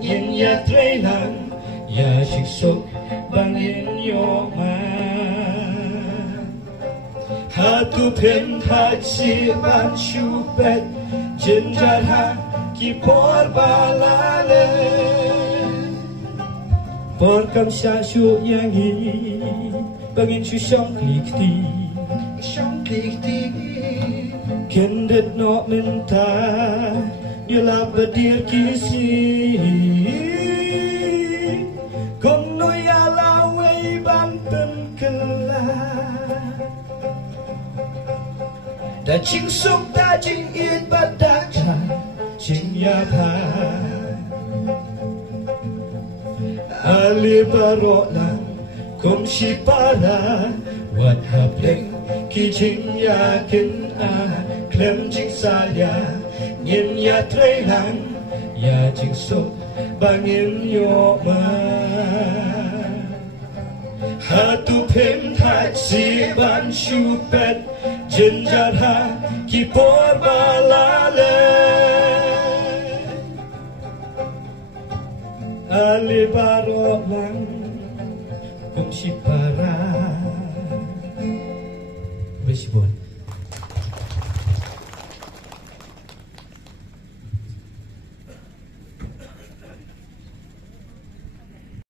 nhìn ya trây lặng ya chích sốc bằng yên yo ma ha tu phem tha chi ban shu pet jen jar ha ki por balale por kam sha shu yang hi bangin shu shong klik ti kendet no minta dia la badir kisi kom no ya la wei ban pen kela da ching suk da ching it ba da cha ching ya pa ali baro la kom si para wat haplek ki ching ya kin a klem ching sa ya nhìn ya trây lặng ya ching suk bangin yo ma ha tu phem tha si ban shu pet jen jar ha ki por balale ali baro lang kum si para besibon